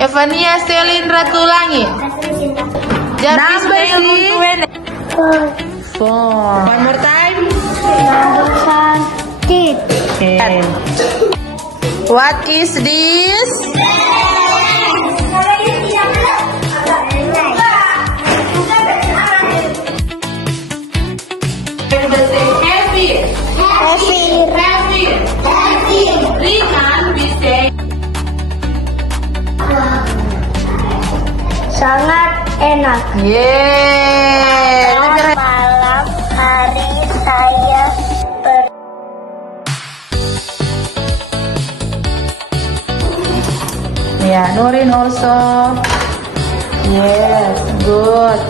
Evania Selin Ratu Langit. Jarvis Bailey. 4. One more time. Okay. What is this? Heavy. Ringan bisa. Sangat enak. Yeay. Malam hari saya Yeah, Nurin also. Yes, good.